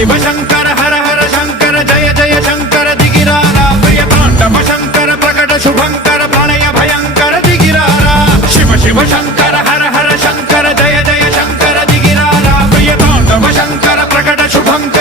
शिव शंकर हर हर शंकर जय जय शंकर दिगिरारा प्रिय तांडव शंकर प्रकट शुभंकर प्रणय भयंकर दिगिरारा शिव शिव शंकर हर हर शंकर जय जय शंकर दिगिरारा प्रिय तांडव शंकर प्रकट शुभंकर